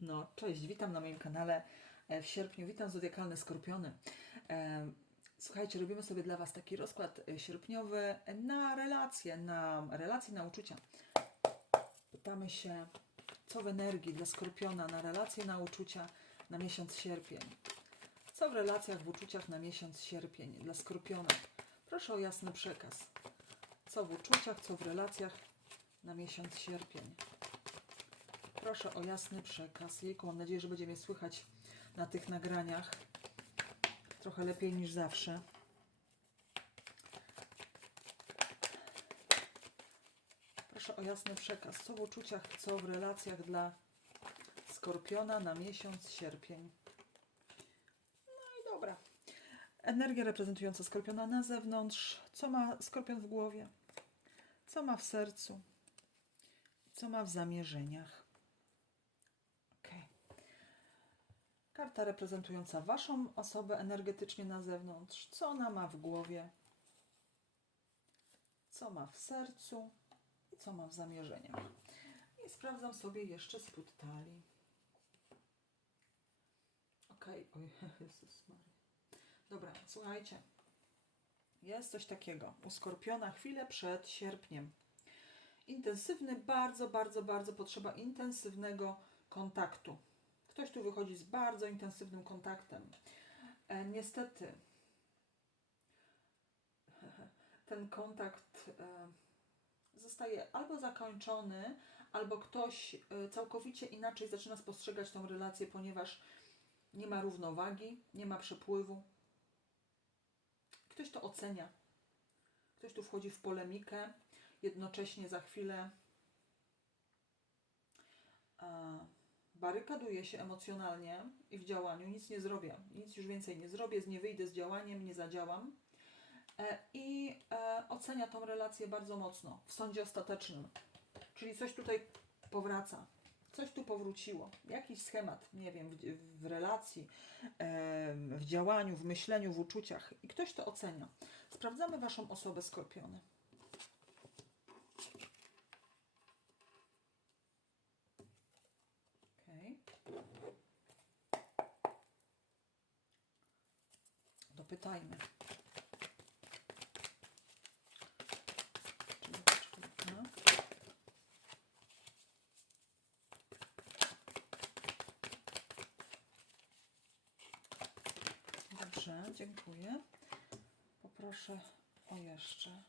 No, cześć, witam na moim kanale e, w sierpniu. Witam zodiakalne skorpiony. E, Słuchajcie, robimy sobie dla Was taki rozkład e, sierpniowy na relacje, na relacje, na uczucia. Pytamy się, co w energii dla skorpiona na relacje, na uczucia na miesiąc sierpień. Co w relacjach, w uczuciach na miesiąc sierpień dla skorpiona? Proszę o jasny przekaz. Co w uczuciach, co w relacjach na miesiąc sierpień. Proszę o jasny przekaz. Jejku, mam nadzieję, że będzie mnie słychać na tych nagraniach. Trochę lepiej niż zawsze. Proszę o jasny przekaz. Co w uczuciach, co w relacjach dla Skorpiona na miesiąc sierpień. No i dobra. Energia reprezentująca Skorpiona na zewnątrz. Co ma Skorpion w głowie? Co ma w sercu? Co ma w zamierzeniach? Okej. Karta reprezentująca Waszą osobę energetycznie na zewnątrz. Co ona ma w głowie? Co ma w sercu? I co ma w zamierzeniach? I sprawdzam sobie jeszcze spód talii. Okej, oj, Jezus Maria. Dobra, słuchajcie. Jest coś takiego u Skorpiona chwilę przed sierpniem. Intensywny, bardzo, bardzo, bardzo potrzeba intensywnego kontaktu. Ktoś tu wychodzi z bardzo intensywnym kontaktem. E, niestety, ten kontakt e, zostaje albo zakończony, albo ktoś e, całkowicie inaczej zaczyna spostrzegać tą relację, ponieważ nie ma równowagi, nie ma przepływu. Ktoś to ocenia. Ktoś tu wchodzi w polemikę, jednocześnie za chwilę barykaduje się emocjonalnie i w działaniu. Nic nie zrobię, nic już więcej nie zrobię, nie wyjdę z działaniem, nie zadziałam. E, I e, ocenia tą relację bardzo mocno w sądzie ostatecznym. Czyli coś tutaj powraca, coś tu powróciło, jakiś schemat, nie wiem, w, w relacji, w działaniu, w myśleniu, w uczuciach i ktoś to ocenia. Sprawdzamy Waszą osobę skorpiony. Okej. Czwórka. Dobrze, dziękuję. Poproszę o jeszcze.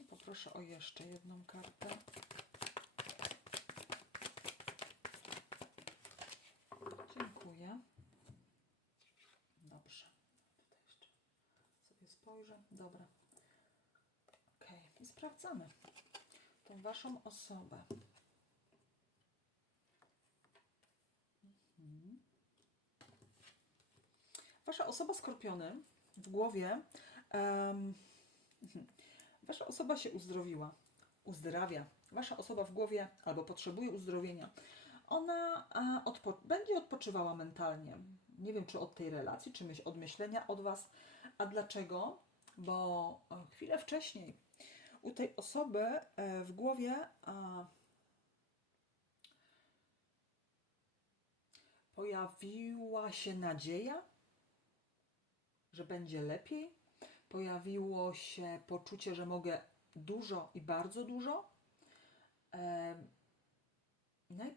I poproszę o jeszcze jedną kartę. Dziękuję. Dobrze. Tutaj jeszcze sobie spojrzę. Dobra. Ok. I sprawdzamy tą Waszą osobę. Mhm. Wasza osoba skorpiony w głowie. mhm. wasza osoba się uzdrowiła, uzdrawia. Wasza osoba w głowie albo potrzebuje uzdrowienia. Ona odpo- będzie odpoczywała mentalnie. Nie wiem, czy od tej relacji, czy myśl, od myślenia od Was. A dlaczego? Bo e, chwilę wcześniej u tej osoby e, w głowie pojawiła się nadzieja, że będzie lepiej. Pojawiło się poczucie, że mogę dużo i bardzo dużo. Em,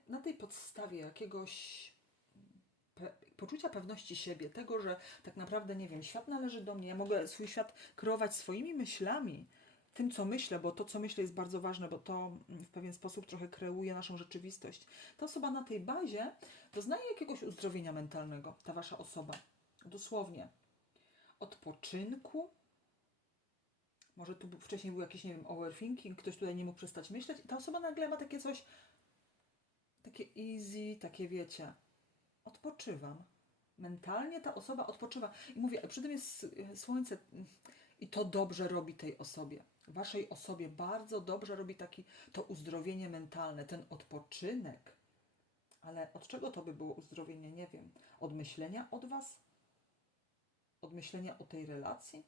na, tej podstawie jakiegoś poczucia pewności siebie, tego, że tak naprawdę, nie wiem, świat należy do mnie, ja mogę swój świat kreować swoimi myślami, tym, co myślę, bo to, co myślę, jest bardzo ważne, bo to mm, w pewien sposób trochę kreuje naszą rzeczywistość. Ta osoba na tej bazie doznaje jakiegoś uzdrowienia mentalnego, ta wasza osoba. Dosłownie. Odpoczynku. Może tu wcześniej był jakiś, nie wiem, overthinking, ktoś tutaj nie mógł przestać myśleć i ta osoba nagle ma takie coś, takie easy, takie wiecie, odpoczywam. Mentalnie ta osoba odpoczywa. I mówię, przy tym jest y, słońce mm, i to dobrze robi tej osobie. Waszej osobie bardzo dobrze robi taki, to uzdrowienie mentalne, ten odpoczynek. Ale od czego to by było uzdrowienie? Nie wiem. Od myślenia od Was? Od myślenia o tej relacji?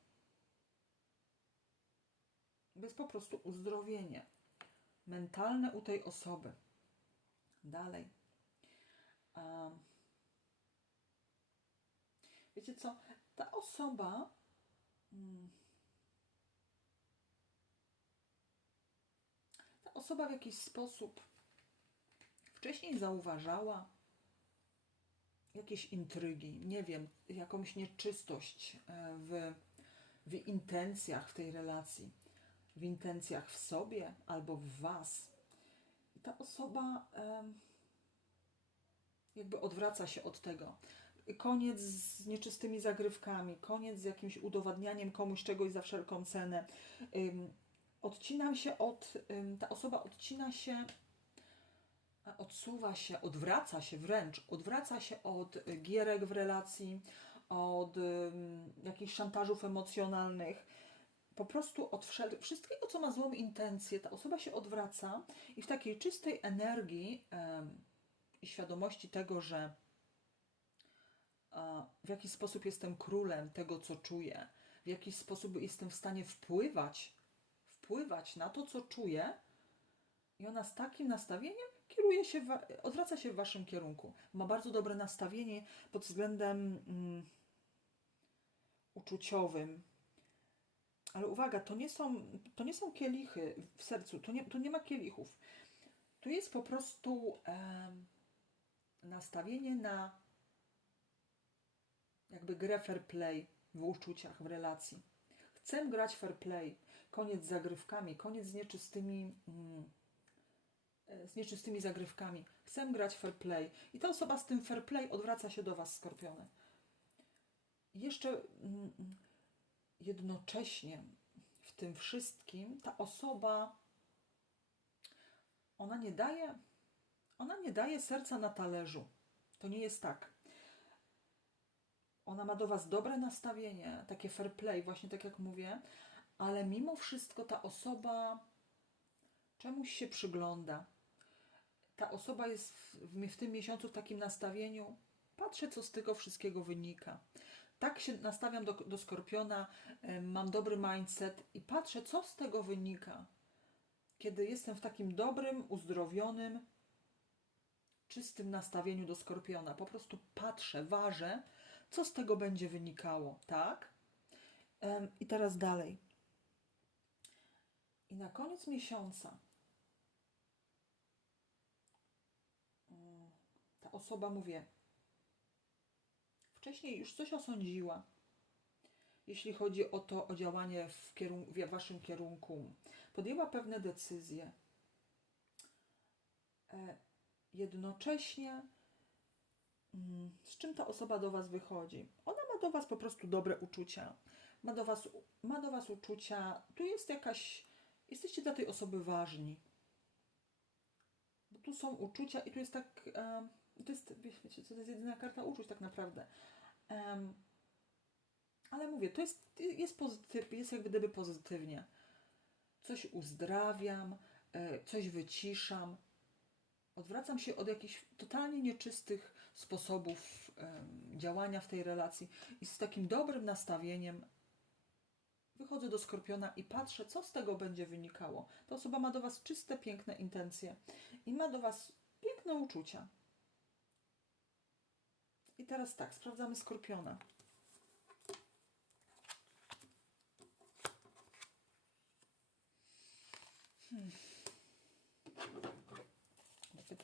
jest po prostu uzdrowienie mentalne u tej osoby. Dalej. Um, wiecie co? Ta osoba. mm, ta osoba w jakiś sposób wcześniej zauważała jakieś intrygi, nie wiem, jakąś nieczystość e, w, w intencjach w tej relacji, w intencjach w sobie albo w was. I ta osoba jakby odwraca się od tego. Koniec z nieczystymi zagrywkami, koniec z jakimś udowadnianiem komuś czegoś za wszelką cenę. Odcinam się od, ta osoba odcina się, odsuwa się, odwraca się wręcz, odwraca się od gierek w relacji, od jakichś szantażów emocjonalnych, po prostu od wszystkiego, co ma złą intencję, ta osoba się odwraca i w takiej czystej energii i świadomości tego, że w jaki sposób jestem królem tego, co czuję, w jaki sposób jestem w stanie wpływać, wpływać na to, co czuję, i ona z takim nastawieniem kieruje się, odwraca się w waszym kierunku. Ma bardzo dobre nastawienie pod względem mm, uczuciowym. Ale uwaga, to nie są, to nie są kielichy w sercu, tu nie, tu nie ma kielichów. Tu jest po prostu em, nastawienie na jakby grę fair play w uczuciach, w relacji. Chcę grać fair play. Koniec z zagrywkami, koniec z nieczystymi, mm, e, z nieczystymi zagrywkami. Chcę grać fair play. I ta osoba z tym fair play odwraca się do Was, skorpiony. Jeszcze mm, jednocześnie w tym wszystkim ta osoba ona nie daje ona nie daje serca na talerzu. To nie jest tak. Ona ma do Was dobre nastawienie, takie fair play, właśnie tak jak mówię, ale mimo wszystko ta osoba czemuś się przygląda. Ta osoba jest w, w, tym miesiącu w takim nastawieniu, patrzę, co z tego wszystkiego wynika. Tak się nastawiam do, do skorpiona, mam dobry mindset i patrzę, co z tego wynika. Kiedy jestem w takim dobrym, uzdrowionym, czystym nastawieniu do skorpiona. Po prostu patrzę, ważę, co z tego będzie wynikało, tak? I teraz dalej. I na koniec miesiąca mm, ta osoba, mówię, wcześniej już coś osądziła, jeśli chodzi o to, o działanie w, kierun- w waszym kierunku. Podjęła pewne decyzje. E, jednocześnie z czym ta osoba do Was wychodzi? Ona ma do Was po prostu dobre uczucia. Ma do Was, ma do was uczucia. Tu jest jakaś. Jesteście dla tej osoby ważni. Bo tu są uczucia i tu jest tak. to jest, wiecie, to jest jedyna karta uczuć tak naprawdę. Ale mówię, to jest, jest pozytyw, jest jak gdyby pozytywnie. Coś uzdrawiam, e, coś wyciszam, odwracam się od jakichś totalnie nieczystych sposobów działania w tej relacji i z takim dobrym nastawieniem wychodzę do skorpiona i patrzę, co z tego będzie wynikało. Ta osoba ma do Was czyste, piękne intencje i ma do Was piękne uczucia. I teraz tak, sprawdzamy skorpiona.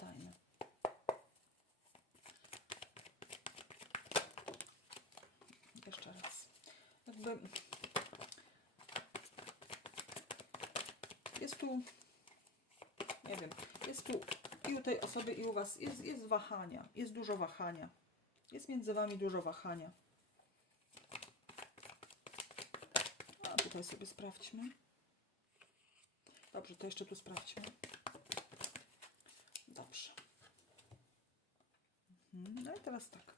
Pytajmy. Jeszcze raz. Jakby jest tu, nie wiem, jest tu i u tej osoby, i u Was jest, jest wahania, jest dużo wahania. Jest między Wami dużo wahania. A tutaj sobie sprawdźmy. Dobrze, to jeszcze tu sprawdźmy. Dobrze. Mhm. No i teraz tak.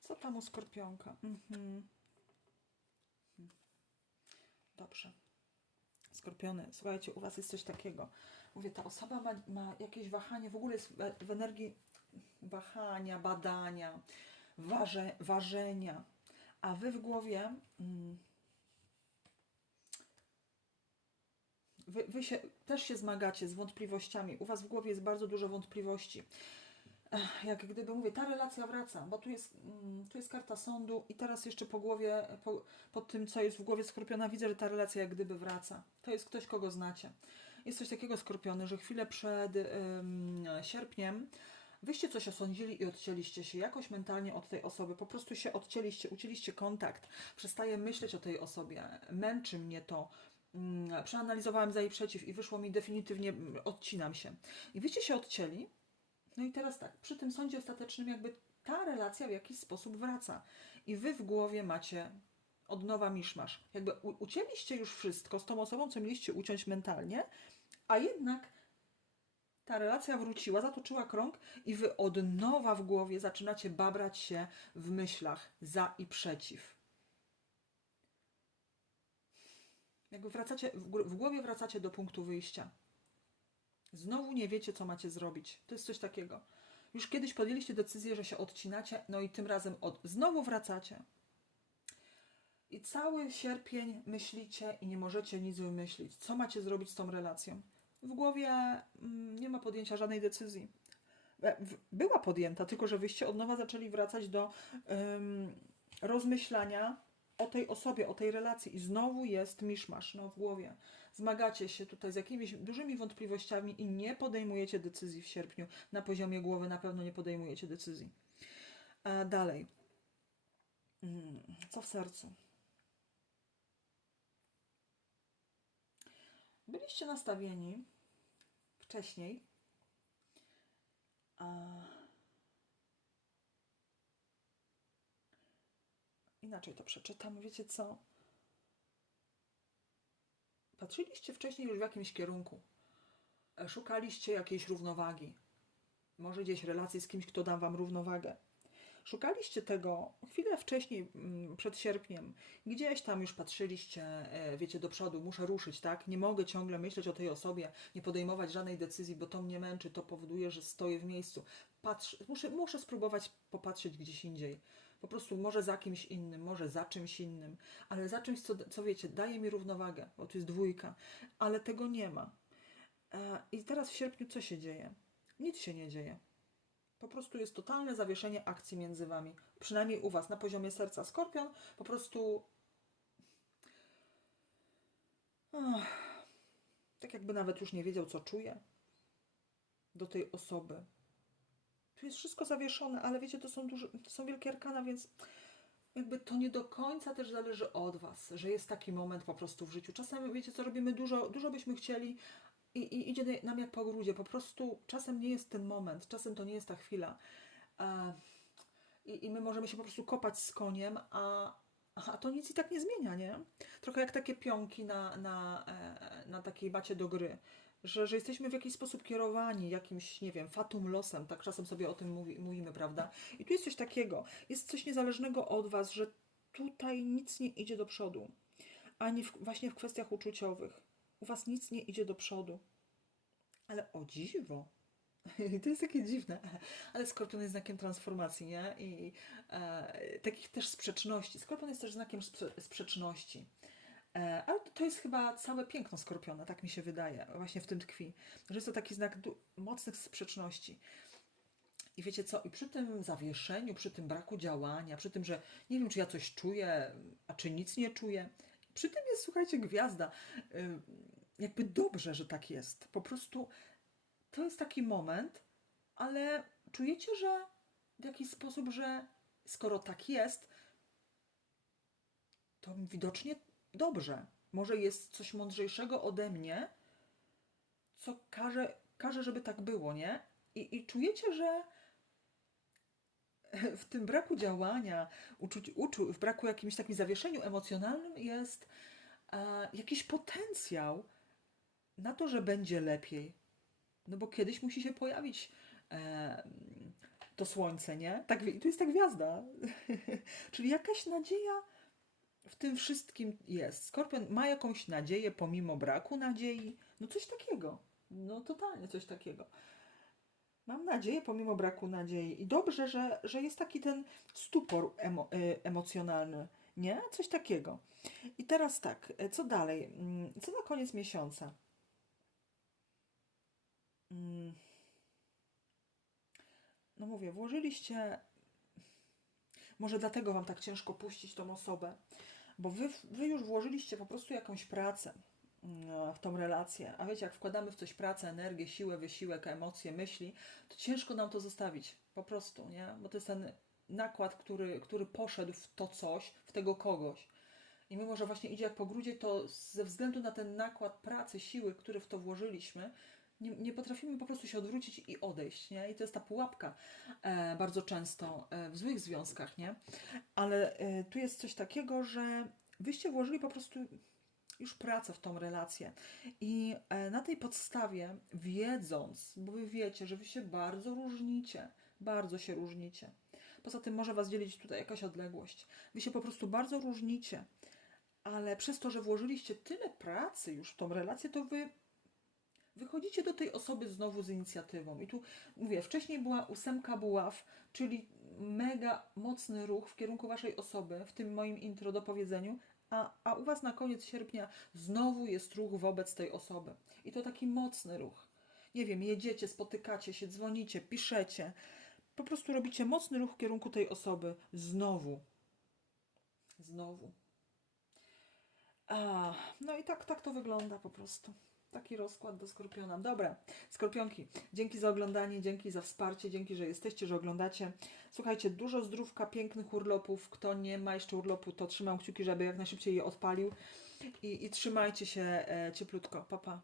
Co tam u skorpionka? Mhm. Mhm. Dobrze. Skorpiony, słuchajcie, u Was jest coś takiego. Mówię, ta osoba ma, ma jakieś wahanie, w ogóle jest w, w energii wahania, badania, waże, ważenia, a Wy w głowie mm, Wy, wy się, też się zmagacie z wątpliwościami. U Was w głowie jest bardzo dużo wątpliwości. Jak gdyby mówię, ta relacja wraca, bo tu jest, mm, tu jest karta sądu i teraz jeszcze po głowie, po, po tym, co jest w głowie Skorpiona, widzę, że ta relacja jak gdyby wraca. To jest ktoś, kogo znacie. Jest coś takiego, Skorpiony, że chwilę przed ym, sierpniem wyście coś osądzili i odcięliście się jakoś mentalnie od tej osoby. Po prostu się odcięliście, ucięliście kontakt. Przestaję myśleć o tej osobie. Męczy mnie to. Mm, Przeanalizowałem za i przeciw i wyszło mi definitywnie, mm, odcinam się. I wyście się odcięli. No i teraz tak, przy tym sądzie ostatecznym jakby ta relacja w jakiś sposób wraca. I wy w głowie macie od nowa miszmasz. Jakby ucięliście już wszystko z tą osobą, co mieliście uciąć mentalnie, a jednak ta relacja wróciła, zatoczyła krąg i wy od nowa w głowie zaczynacie babrać się w myślach za i przeciw. Jakby wracacie, w głowie wracacie do punktu wyjścia. Znowu nie wiecie, co macie zrobić. To jest coś takiego. Już kiedyś podjęliście decyzję, że się odcinacie, no i tym razem od... znowu wracacie. I cały sierpień myślicie i nie możecie nic wymyślić. Co macie zrobić z tą relacją? W głowie mm, nie ma podjęcia żadnej decyzji. Była podjęta, tylko że wyście od nowa zaczęli wracać do ym, rozmyślania o tej osobie, o tej relacji i znowu jest miszmasz no, w głowie. Zmagacie się tutaj z jakimiś dużymi wątpliwościami i nie podejmujecie decyzji w sierpniu. Na poziomie głowy na pewno nie podejmujecie decyzji. A dalej. Mm, Co w sercu? Byliście nastawieni wcześniej. A... Inaczej to przeczytam. Wiecie co? Patrzyliście wcześniej już w jakimś kierunku. Szukaliście jakiejś równowagi. Może gdzieś relacji z kimś, kto da wam równowagę. Szukaliście tego chwilę wcześniej, mm, przed sierpniem. Gdzieś tam już patrzyliście, e, wiecie, do przodu, muszę ruszyć, tak? Nie mogę ciągle myśleć o tej osobie, nie podejmować żadnej decyzji, bo to mnie męczy, to powoduje, że stoję w miejscu. Patrz, muszę, muszę spróbować popatrzeć gdzieś indziej. Po prostu może za kimś innym, może za czymś innym, ale za czymś, co, co wiecie, daje mi równowagę, bo tu jest dwójka, ale tego nie ma. E, I teraz w sierpniu co się dzieje? Nic się nie dzieje. Po prostu jest totalne zawieszenie akcji między wami. Przynajmniej u was na poziomie serca skorpion. Po prostu. Ach, tak jakby nawet już nie wiedział, co czuje do tej osoby. Tu jest wszystko zawieszone, ale wiecie, to są, duże, to są wielkie arkana, więc jakby to nie do końca też zależy od was, że jest taki moment po prostu w życiu. Czasem wiecie, co robimy dużo, dużo byśmy chcieli, i, i idzie nam jak po grudzie. Po prostu czasem nie jest ten moment, czasem to nie jest ta chwila. E, i, I my możemy się po prostu kopać z koniem, a, a to nic i tak nie zmienia, nie? Trochę jak takie pionki na, na, e, na takiej bacie do gry. Że, że jesteśmy w jakiś sposób kierowani jakimś, nie wiem, fatum losem, tak czasem sobie o tym mówi, mówimy, prawda? I tu jest coś takiego, jest coś niezależnego od Was, że tutaj nic nie idzie do przodu, ani w, właśnie w kwestiach uczuciowych. U Was nic nie idzie do przodu. Ale o dziwo. To jest takie dziwne. Ale Skorpion jest znakiem transformacji, nie? I e, takich też sprzeczności. Skorpion jest też znakiem sprze- sprzeczności. E, ale to, jest chyba całe piękno Skorpiona, tak mi się wydaje. Właśnie w tym tkwi. Że jest to taki znak mocnych sprzeczności. I wiecie co? I przy tym zawieszeniu, przy tym braku działania, przy tym, że nie wiem, czy ja coś czuję, a czy nic nie czuję, przy tym jest, słuchajcie, gwiazda. Y, Jakby dobrze, że tak jest. Po prostu to jest taki moment, ale czujecie, że w jakiś sposób, że skoro tak jest, to widocznie dobrze. Może jest coś mądrzejszego ode mnie, co każe, każe żeby tak było, nie? I, I czujecie, że w tym braku działania, uczuć, uczu, w braku jakimś takim zawieszeniu emocjonalnym jest e, jakiś potencjał na to, że będzie lepiej. No bo kiedyś musi się pojawić e, to słońce, nie? Tak, tu jest ta gwiazda. Czyli jakaś nadzieja w tym wszystkim jest. Skorpion ma jakąś nadzieję pomimo braku nadziei. No coś takiego. No totalnie coś takiego. Mam nadzieję pomimo braku nadziei. I dobrze, że, że jest taki ten stupor emo, y, emocjonalny. Nie? Coś takiego. I teraz tak, e, co dalej? Mm, Co na koniec miesiąca? mm, no mówię, włożyliście, może dlatego Wam tak ciężko puścić tą osobę, bo wy, wy już włożyliście po prostu jakąś pracę mm, w tą relację. A wiecie, jak wkładamy w coś pracę, energię, siłę, wysiłek, emocje, myśli, to ciężko nam to zostawić. Po prostu, nie? Bo to jest ten nakład, który, który poszedł w to coś, w tego kogoś. I mimo, że właśnie idzie jak po grudzie, to ze względu na ten nakład pracy, siły, który w to włożyliśmy, nie, nie potrafimy po prostu się odwrócić i odejść, nie? I to jest ta pułapka e, bardzo często e, w złych związkach, nie? Ale e, tu jest coś takiego, że wyście włożyli po prostu już pracę w tą relację. I e, na tej podstawie, wiedząc, bo wy wiecie, że wy się bardzo różnicie, bardzo się różnicie. Poza tym może was dzielić tutaj jakaś odległość. Wy się po prostu bardzo różnicie, ale przez to, że włożyliście tyle pracy już w tą relację, to wy wychodzicie do tej osoby znowu z inicjatywą. I tu mówię, wcześniej była ósemka buław, czyli mega mocny ruch w kierunku waszej osoby, w tym moim intro do powiedzeniu, a, a u was na koniec sierpnia znowu jest ruch wobec tej osoby. I to taki mocny ruch. Nie wiem, jedziecie, spotykacie się, dzwonicie, piszecie. Po prostu robicie mocny ruch w kierunku tej osoby znowu. Znowu. A, no i tak, tak to wygląda po prostu. Taki rozkład do Skorpiona. Dobra, Skorpionki, dzięki za oglądanie, dzięki za wsparcie, dzięki, że jesteście, że oglądacie. Słuchajcie, dużo zdrówka, pięknych urlopów. Kto nie ma jeszcze urlopu, to trzymam kciuki, żeby jak najszybciej je odpalił. I, i trzymajcie się e, cieplutko. Pa, pa.